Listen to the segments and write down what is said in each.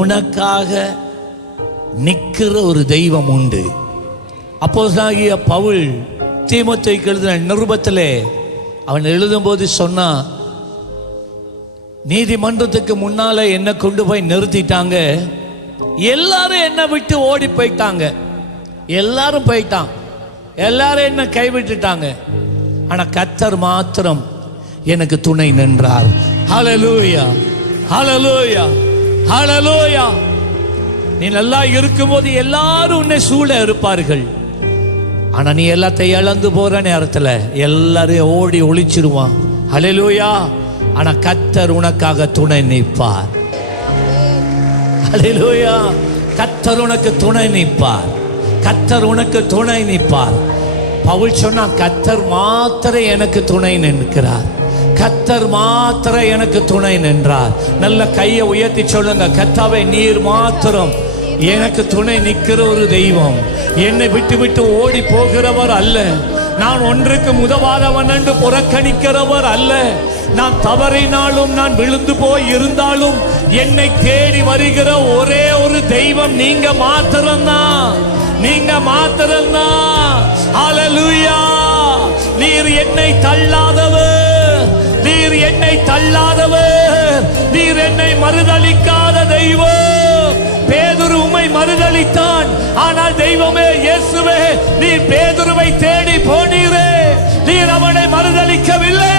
உனக்காக நிற்கிற ஒரு தெய்வம் உண்டு. அப்போஸ்தலனாகிய பவுல் தீமோத்தேயுக்கு எழுதின நிருபத்திலே அவன் எழுதும்போது சொன்னான், நீதிமன்றத்துக்கு முன்னால என்னை கொண்டு போய் நிறுத்திட்டாங்க, எல்லாரும் என்னை விட்டு ஓடி போயிட்டாங்க, எல்லாரும் போயிட்டான், எல்லாரும் என்ன கைவிட்டுட்டாங்க, ஆனா கர்த்தர் மாத்திரம் எனக்கு துணை நின்றார். ஹல்லேலூயா, ஹல்லேலூயா, ஹல்லேலூயா. நீ நல்லா இருக்கும்போது எல்லாரும் உன்னை சூழ இருப்பார்கள். ஆனா நீ எல்லாத்தையும் இழந்து போற நேரத்துல எல்லாரையும் ஓடி ஒளிச்சிருவான். ஹல்லேலூயா. ஆனா கர்த்தர் உனக்காக துணை நிற்பார். ஹல்லேலூயா. கர்த்தர் உனக்கு துணை நிற்பார். கர்த்தர் உனக்கு துணை நிற்பார். பவுல் சொன்னா, கர்த்தர் மாத்திரம் எனக்கு துணை நிற்கிறார், கர்த்தர் மாத்திரம் எனக்கு துணை நின்றார். நல்ல கையை உயர்த்தி சொல்லுங்க, கர்த்தாவே நீர் மாத்திரம் எனக்கு துணை நிற்கிற ஒரு தெய்வம். என்னை விட்டு விட்டு ஓடி போகிறவர் அல்ல. நான் ஒன்றுக்கு உதவாதவன் என்று புறக்கணிக்கிறவர் அல்ல. நான் தவறினாலும் நான் விழுந்து போய் இருந்தாலும் என்னை தேடி வருகிற ஒரே ஒரு தெய்வம் நீங்க மாத்திரம்தான், நீங்க மாத்திரம்தான். ஹல்லேலூயா. நீர் என்னை தள்ளாதவர், நீர் என்னை தள்ளாதவர், நீர் என்னை மறுதலிக்காத தெய்வம். பேதுரு உம்மை மறுதலித்தான், ஆனால் தெய்வமே இயேசுவே நீர் பேதுருவை தேடி போனீரே, நீர் அவனை மறுதலிக்கவில்லை.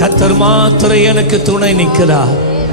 கர்த்தர் மாத்திரம் எனக்கு துணை நிற்கிறார்.